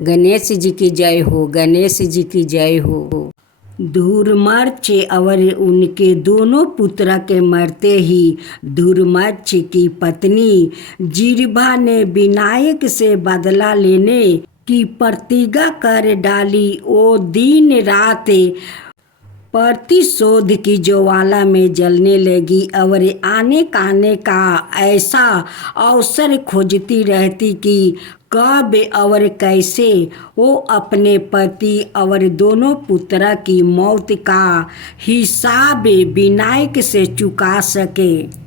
गणेश जी की जय हो, गणेश जी की जय हो। धूर्मर्च और उनके दोनों पुत्र के मरते ही धूर्मर्च की पत्नी जिह्वा ने विनायक से बदला लेने की प्रतिज्ञा कर डाली। वो दिन रात प्रतिशोध की ज्वाला में जलने लगी और आने काने का ऐसा अवसर खोजती रहती कि कब और कैसे वो अपने पति और दोनों पुत्र की मौत का हिसाब विनायक से चुका सके।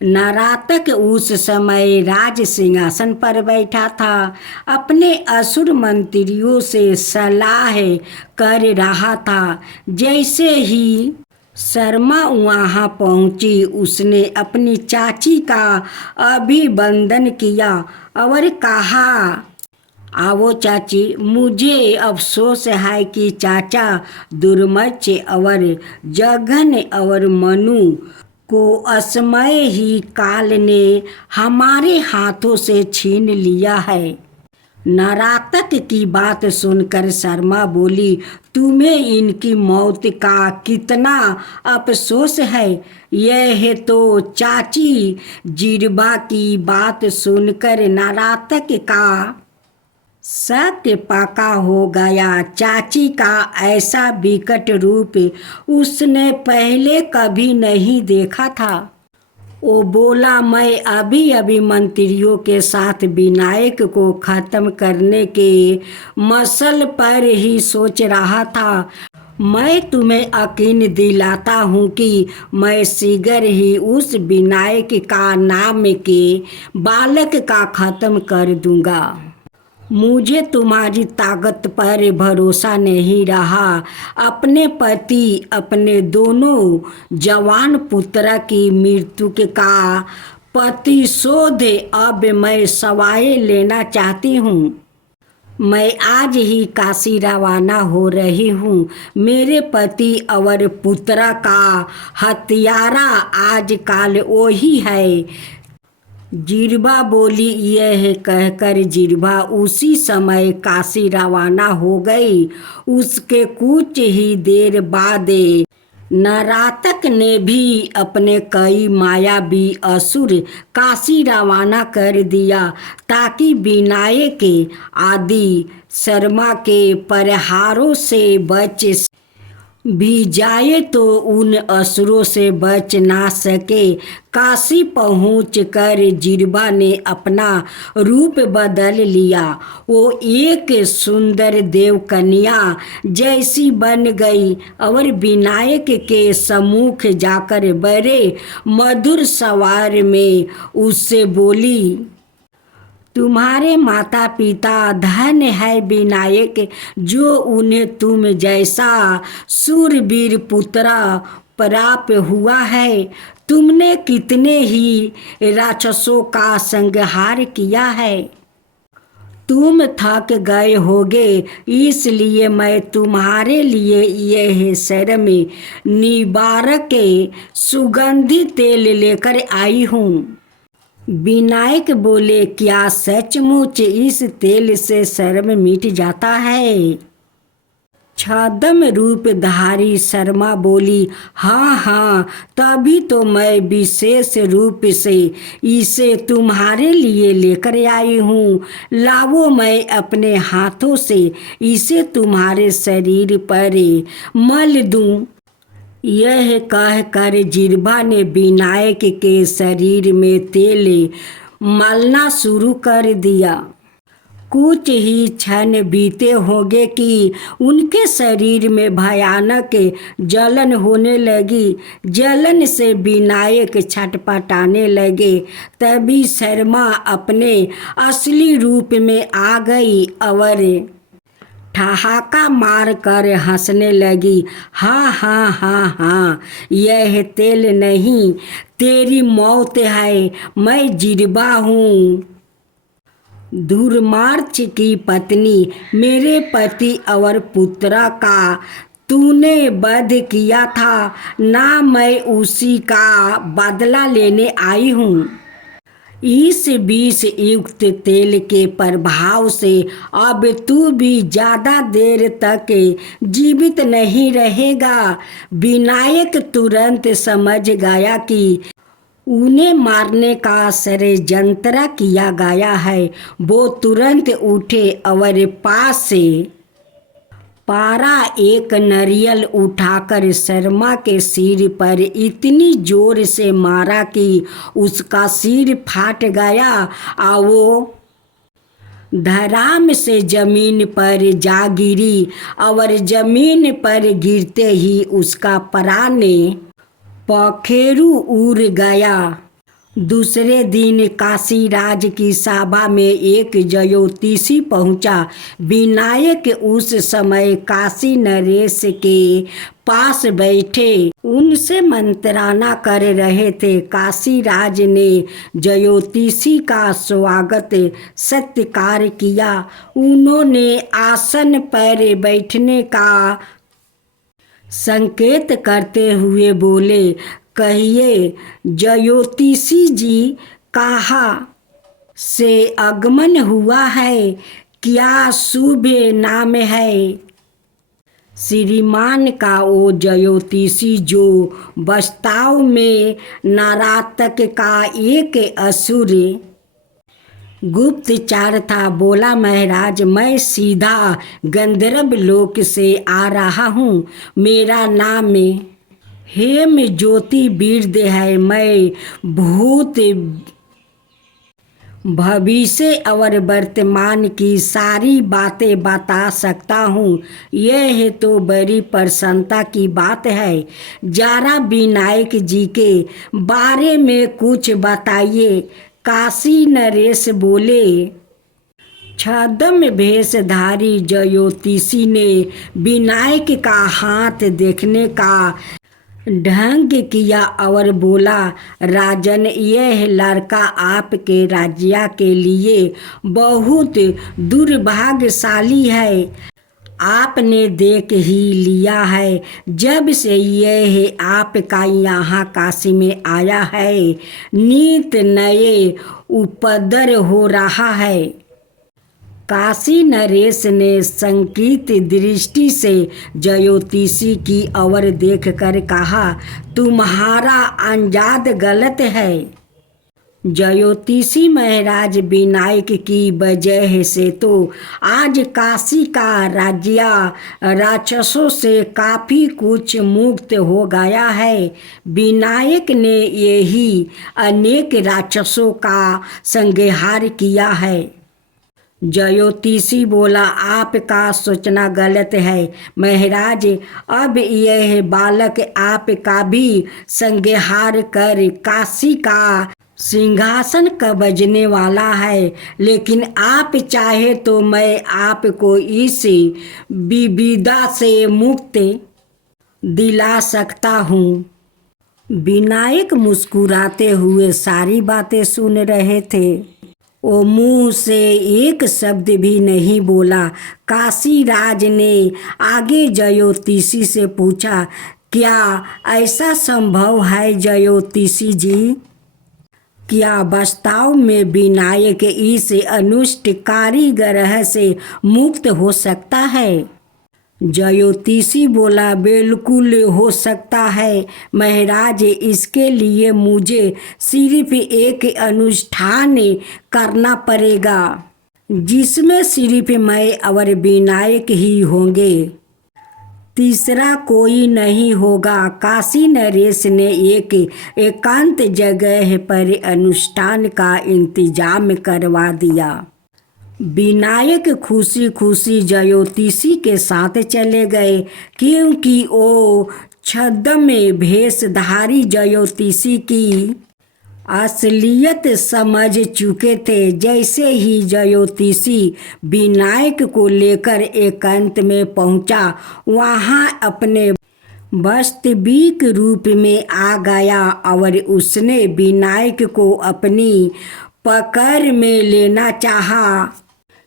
नरातक उस समय राज सिंहासन पर बैठा था, अपने असुर मंत्रियों से सलाह कर रहा था। जैसे ही शर्मा वहाँ पहुँची, उसने अपनी चाची का अभिवंदन किया और कहा, आओ चाची, मुझे अफसोस है कि चाचा दुर्मच और जघन और मनु को असमय ही काल ने हमारे हाथों से छीन लिया है। नरातक की बात सुनकर शर्मा बोली, तुम्हें इनकी मौत का कितना अफसोस है? यह तो चाची जिह्वा की बात सुनकर नरातक का शक पक्का हो गया। चाची का ऐसा विकट रूप उसने पहले कभी नहीं देखा था। वो बोला, मैं अभी अभी मंत्रियों के साथ विनायक को खत्म करने के मसल पर ही सोच रहा था। मैं तुम्हें यकीन दिलाता हूँ कि मैं शीघ्र ही उस विनायक का नाम के बालक का खत्म कर दूंगा। मुझे तुम्हारी ताकत पर भरोसा नहीं रहा। अपने पति, अपने दोनों जवान पुत्र की मृत्यु का प्रतिशोध अब मैं सवाए लेना चाहती हूँ। मैं आज ही काशी रवाना हो रही हूँ। मेरे पति और पुत्र का हत्यारा आजकल वही है। जिह्वा बोली। यह कहकर जिह्वा उसी समय काशी रवाना हो गई। उसके कुछ ही देर बाद नरातक ने भी अपने कई मायावी असुर काशी रवाना कर दिया, ताकि विनायक आदि शर्मा के प्रहारों से बच भी जाए तो उन असुरों से बच ना सके। काशी पहुंचकर जिह्वा ने अपना रूप बदल लिया। वो एक सुंदर देवकन्या जैसी बन गई और विनायक के सम्मुख जाकर बड़े मधुर स्वर में उससे बोली, तुम्हारे माता पिता धन्य है विनायक, जो उन्हें तुम जैसा शूरवीर पुत्र प्राप्त हुआ है। तुमने कितने ही राक्षसों का संहार किया है। तुम थक गए होगे, इसलिए मैं तुम्हारे लिए यह शर्म निवारक सुगंधित तेल लेकर आई हूँ। विनायक बोले, क्या सचमुच इस तेल से शर्म मिट जाता है? छद्म रूपधारी शर्मा बोली, हाँ हाँ, तभी तो मैं विशेष रूप से इसे तुम्हारे लिए लेकर आई हूँ। लाओ, मैं अपने हाथों से इसे तुम्हारे शरीर पर मल दूँ। यह कहकर जिह्वा ने विनायक के शरीर में तेल मलना शुरू कर दिया। कुछ ही क्षण बीते होंगे कि उनके शरीर में भयानक जलन होने लगी। जलन से विनायक छटपटाने लगे। तभी शर्मा अपने असली रूप में आ गई और ठहाका मार कर हंसने लगी। हाँ हाँ हाँ हाँ, यह तेल नहीं, तेरी मौत है। मैं जिह्वा हूँ, धूर्मार्च की पत्नी। मेरे पति और पुत्र का तूने वध किया था ना, मैं उसी का बदला लेने आई हूँ। इस विष युक्त तेल के प्रभाव से अब तू भी ज्यादा देर तक जीवित नहीं रहेगा। विनायक तुरंत समझ गया कि उन्हें मारने का षड्यंत्र किया गया है। वो तुरंत उठे और पास से पारा एक नारियल उठाकर शर्मा के सिर पर इतनी जोर से मारा कि उसका सिर फाट गया और वो धड़ाम से जमीन पर जा गिरी और जमीन पर गिरते ही उसका प्राण पखेरु उड़ गया। दूसरे दिन काशीराज की सभा में एक ज्योतिषी पहुंचा। विनायक उस समय काशी नरेश के पास बैठे उनसे मंत्राना कर रहे थे। काशीराज ने ज्योतिषी का स्वागत सत्कार किया। उन्होंने आसन पर बैठने का संकेत करते हुए बोले, कहिए ज्योतिषी जी, कहाँ से आगमन हुआ है? क्या शुभ नाम है? श्रीमान का वो ज्योतिषी जो वास्तव में नारातक का एक असुर गुप्तचार था, बोला, महाराज, मैं सीधा गंधर्व लोक से आ रहा हूँ। मेरा नाम हेम ज्योति बिरद है। मैं भूत भविष्य और वर्तमान की सारी बातें बता सकता हूँ। यह तो बड़ी प्रसन्नता की बात है। जरा विनायक जी के बारे में कुछ बताइए। काशी नरेश बोले। छद्म भेषधारी ज्योतिषी ने विनायक का हाथ देखने का ढंग किया और बोला, राजन, यह लड़का आपके राज्य के लिए बहुत दुर्भाग्यशाली है। आपने देख ही लिया है, जब से यह आपका यहाँ काशी में आया है, नित नए उपद्रव हो रहा है। काशी नरेश ने संकीर्त दृष्टि से ज्योतिषी की ओर देखकर कहा, तुम्हारा अंदाज गलत है। ज्योतिषी महाराज, विनायक की वजह से तो आज काशी का राज्य राक्षसों से काफी कुछ मुक्त हो गया है। विनायक ने यही अनेक राक्षसों का संहार किया है। ज्योतिषी बोला, आपका सोचना गलत है महाराज। अब यह बालक आपका भी संहार कर काशी का सिंहासन कब्जने वाला है। लेकिन आप चाहे तो मैं आपको इस विविधा से मुक्ति दिला सकता हूँ। विनायक मुस्कुराते हुए सारी बातें सुन रहे थे। वो मुंह से एक शब्द भी नहीं बोला। काशीराज ने आगे ज्योतिषी से पूछा, क्या ऐसा संभव है ज्योतिषी जी? क्या वास्तव में विनायक इस अनुष्टकारी ग्रह से मुक्त हो सकता है? ज्योतिषी बोला, बिल्कुल हो सकता है महाराज। इसके लिए मुझे सिर्फ एक अनुष्ठान करना पड़ेगा, जिसमें सिर्फ मैं और विनायक ही होंगे, तीसरा कोई नहीं होगा। काशी नरेश ने एक एकांत जगह पर अनुष्ठान का इंतजाम करवा दिया। विनायक खुशी खुशी ज्योतिषी के साथ चले गए, क्योंकि वो छद्म भेषधारी ज्योतिषी की असलियत समझ चुके थे। जैसे ही ज्योतिषी विनायक को लेकर एकांत में पहुंचा, वहां अपने वास्तविक रूप में आ गया और उसने विनायक को अपनी पकड़ में लेना चाहा।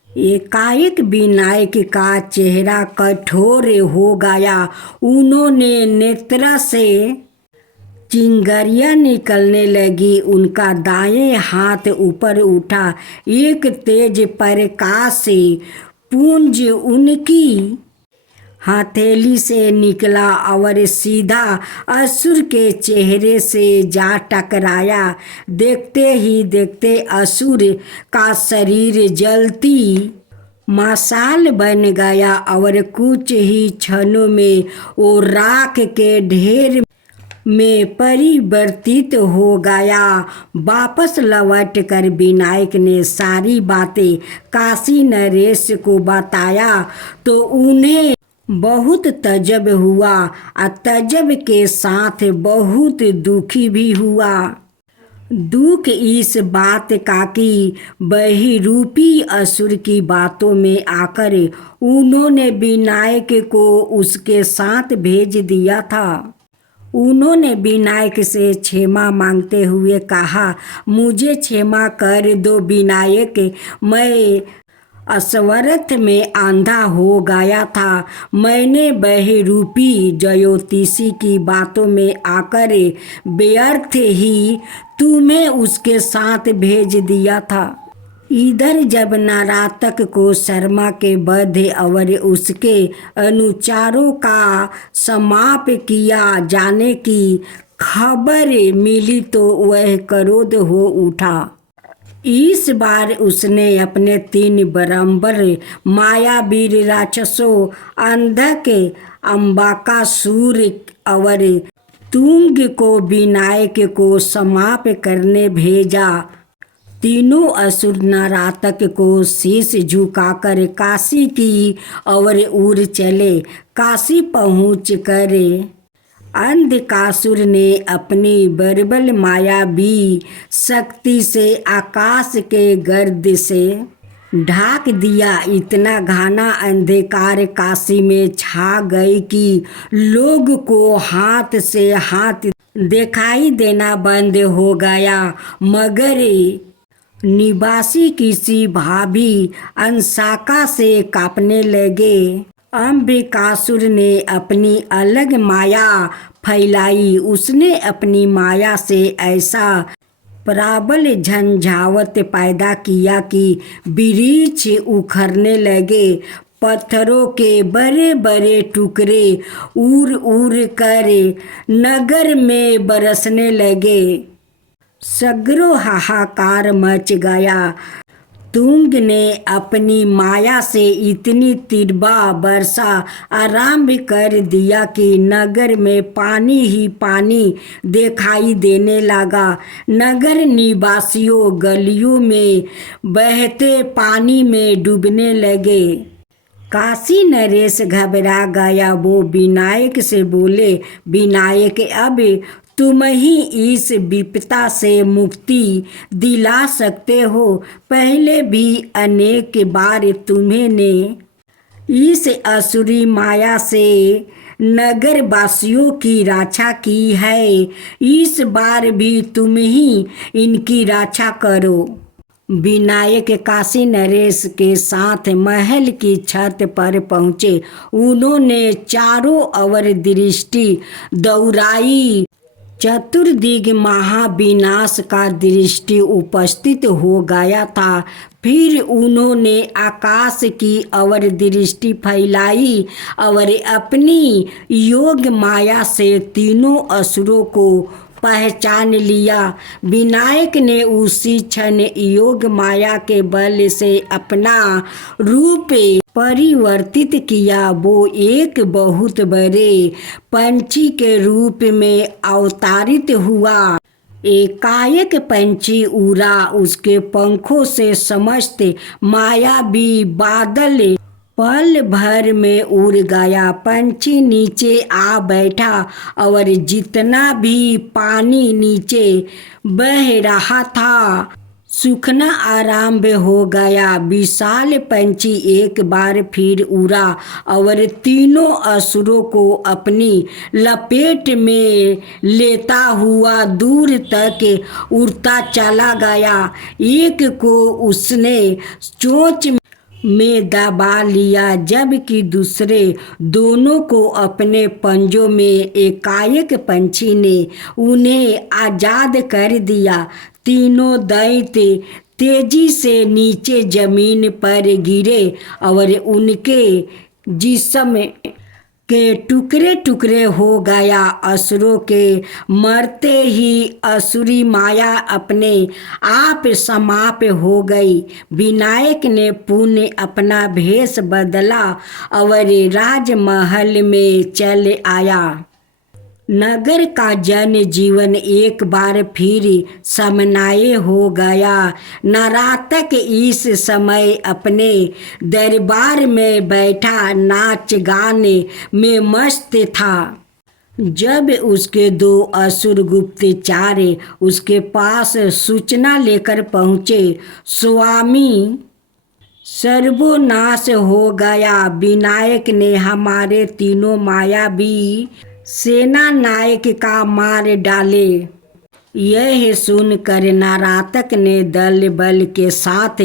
एकाएक विनायक का चेहरा कठोर हो गया। उन्होंने नेत्र से चिंगारियाँ निकलने लगी। उनका दाएं हाथ ऊपर उठा, एक तेज प्रकाश से पुंज उनकी हथेली से निकला और सीधा असुर के चेहरे से जा टकराया। देखते ही देखते असुर का शरीर जलती मशाल बन गया और कुछ ही क्षणों में वो राख के ढेर में परिवर्तित हो गया। वापस लौट कर विनायक ने सारी बातें काशी नरेश को बताया तो उन्हें बहुत तजब हुआ और तजब के साथ बहुत दुखी भी हुआ। दुख इस बात का कि बहिरूपी असुर की बातों में आकर उन्होंने विनायक को उसके साथ भेज दिया था। उन्होंने विनायक से क्षमा मांगते हुए कहा, मुझे क्षमा कर दो विनायक, मैं असमर्थ में अंधा हो गया था। मैंने बहिरूपी ज्योतिषी की बातों में आकर व्यर्थ ही तुम्हें उसके साथ भेज दिया था। इधर जब नरातक को शर्मा के वध और उसके अनुचारों का समाप किया जाने की खबर मिली तो वह क्रोध हो उठा। इस बार उसने अपने 3 बराबर मायावीर राक्षसों अंधक, अंबाकासुर और तुंग को विनायक को समाप्त करने भेजा। तीनों असुर नरातक को शीश झुकाकर काशी की ओर उड़ चले। काशी पहुँच कर अंधकासुर ने अपनी बर्बल मायावी शक्ति से आकाश के गर्द से ढाक दिया। इतना घना अंधकार काशी में छा गई कि लोग को हाथ से हाथ दिखाई देना बंद हो गया। मगर निवासी किसी भाभी अंशाका से कांपने लगे। अंबिकासुर ने अपनी अलग माया फैलाई। उसने अपनी माया से ऐसा प्रबल झंझावत पैदा किया कि वृक्ष उखड़ने लगे। पत्थरों के बड़े बड़े टुकड़े उड़ उड़ कर नगर में बरसने लगे। सगरो हाहाकार मच गया। तुंग ने अपनी माया से इतनी तीव्र वर्षा आरंभ कर दिया कि नगर में पानी ही पानी दिखाई देने लगा। नगर निवासियों गलियों में बहते पानी में डूबने लगे। काशी नरेश घबरा गया। वो विनायक से बोले, विनायक, अब तुम ही इस विपदा से मुक्ति दिला सकते हो। पहले भी अनेक बार तुम्हें ने इस असुरी माया से नगर वासियों की रक्षा की है। इस बार भी तुम ही इनकी रक्षा करो। विनायक काशी नरेश के साथ महल की छत पर पहुँचे। उन्होंने चारों ओर दृष्टि दौड़ाई। चतुर्दिग महाविनाश का दृष्टि उपस्थित हो गया था। फिर उन्होंने आकाश की ओर दृष्टि फैलाई और अपनी योग माया से तीनों असुरों को पहचान लिया। विनायक ने उसी क्षण योग माया के बल से अपना रूप परिवर्तित किया। वो एक बहुत बड़े पंछी के रूप में अवतरित हुआ। एकाएक पंछी उड़ा। उसके पंखों से समस्त मायावी बादल पल भर में उड़ गया। पंछी नीचे आ बैठा और जितना भी पानी नीचे बह रहा था सूखना आरंभ हो गया। विशाल पंछी एक बार फिर उड़ा और तीनों असुरों को अपनी लपेट में लेता हुआ दूर तक उड़ता चला गया। एक को उसने चोंच में दबा लिया, जबकि दूसरे दोनों को अपने पंजों में एकाएक पंछी ने उन्हें आजाद कर दिया। तीनों दैत्य तेजी से नीचे जमीन पर गिरे और उनके जिस्म के टुकड़े टुकड़े हो गया। असुरों के मरते ही असुरी माया अपने आप समाप्त हो गई। विनायक ने पुनः अपना भेष बदला और राजमहल में चल आया। नगर का जन जीवन एक बार फिर समनाए हो गया। नरातक इस समय अपने दरबार में बैठा नाच गाने में मस्त था। जब उसके दो असुर गुप्तचार उसके पास सूचना लेकर पहुँचे, स्वामी सर्वनाश हो गया। विनायक ने हमारे तीनों मायावी सेना नायक का मार डाले। यह सुनकर नरातक ने दल बल के साथ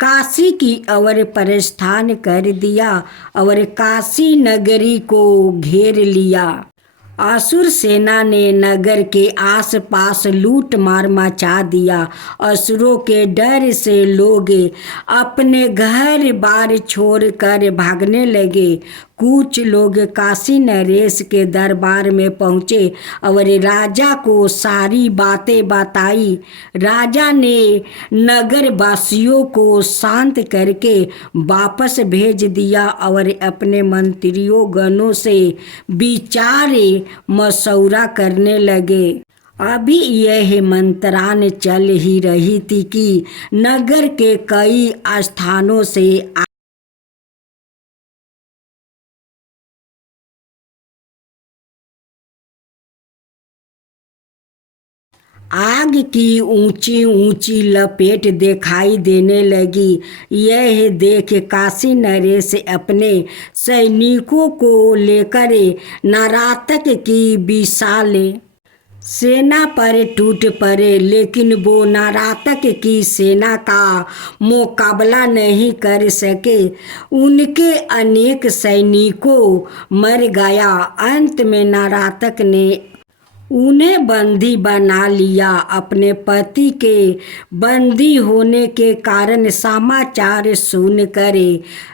काशी की ओर प्रस्थान कर दिया और काशी नगरी को घेर लिया। असुर सेना ने नगर के आसपास लूट मार मचा दिया। असुरों के डर से लोग अपने घर बार छोड़कर भागने लगे। कुछ लोग काशी नरेश के दरबार में पहुँचे और राजा को सारी बातें बताई। राजा ने नगर वासियों को शांत करके वापस भेज दिया और अपने मंत्रियों गणों से विचार मशवरा करने लगे। अभी यह मंत्रान चल ही रही थी कि नगर के कई स्थानों से आग की ऊंची ऊंची लपेट दिखाई देने लगी। यह देख काशी नरेश अपने सैनिकों को लेकर नरातक की विशाल सेना पर टूट पड़े, लेकिन वो नरातक की सेना का मुकाबला नहीं कर सके। उनके अनेक सैनिकों मर गया। अंत में नरातक ने उन्हें बंदी बना लिया। अपने पति के बंदी होने के कारण समाचार सुनकर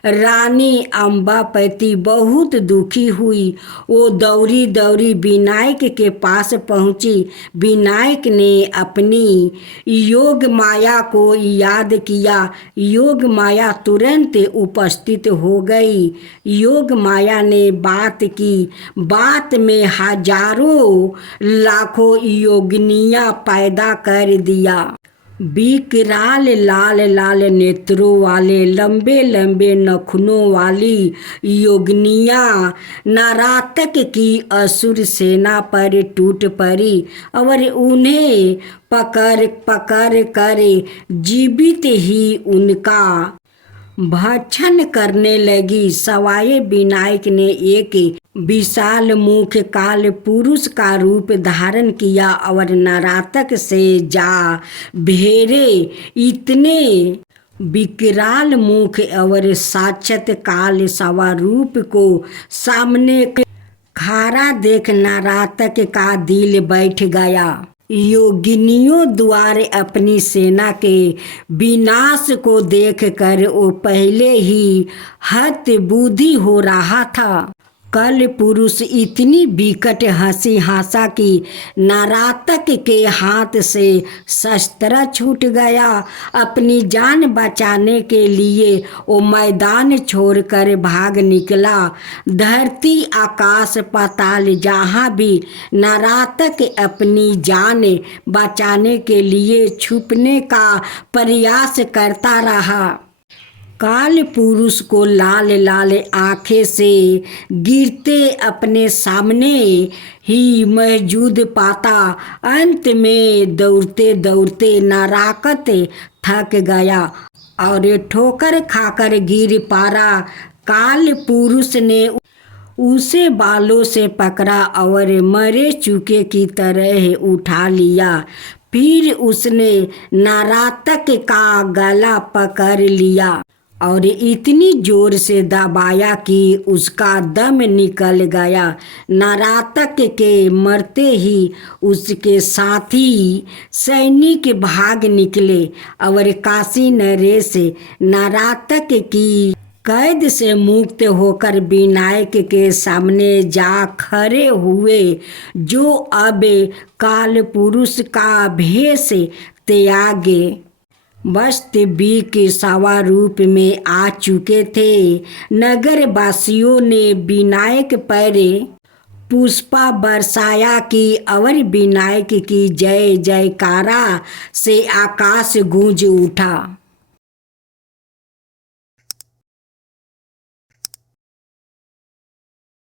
रानी अम्बापति बहुत दुखी हुई। वो दौड़ी दौड़ी विनायक के पास पहुंची। विनायक ने अपनी योग माया को याद किया। योग माया तुरंत उपस्थित हो गई। योग माया ने बात की बात में हजारों लाखों योगिनियां पैदा कर दिया। विकराल लाल लाल नेत्रों वाले लंबे लंबे नखुनों वाली योगिनियां नरातक की असुर सेना पर टूट पड़ी और उन्हें पकड़ पकड़ कर जीवित ही उनका भक्षण करने लगी। सवाए विनायक ने एक विशाल मुख काल पुरुष का रूप धारण किया और नरातक से जा भेरे। इतने विकराल मुख और साक्षात काल सवा रूप को सामने खड़ा देख नरातक का दिल बैठ गया। योगिनियों द्वारा अपनी सेना के विनाश को देखकर वो पहले ही हतबुद्धि हो रहा था। कल पुरुष इतनी विकट हंसी हंसा कि नरातक के हाथ से शस्त्र छूट गया। अपनी जान बचाने के लिए वो मैदान छोड़कर भाग निकला। धरती आकाश पाताल जहाँ भी नरातक अपनी जान बचाने के लिए छुपने का प्रयास करता रहा। काल पुरुष को लाल लाल आंखें से गिरते अपने सामने ही मौजूद पाता। अंत में दौड़ते दौड़ते नरातक थक गया और ठोकर खाकर गिर पड़ा। काल पुरुष ने उसे बालों से पकड़ा और मरे चूके की तरह उठा लिया। फिर उसने नरातक का गला पकड़ लिया और इतनी जोर से दबाया कि उसका दम निकल गया। नरातक के मरते ही उसके साथी सैनिक भाग निकले और काशी नरेश नरातक की कैद से मुक्त होकर विनायक के सामने जा खड़े हुए, जो अब काल पुरुष का भेष त्यागे वास्तवी के सवा रूप में आ चुके थे। नगर वासियों ने विनायक पर पुष्पा बरसाया कि और विनायक की जय जयकारा से आकाश गूंज उठा।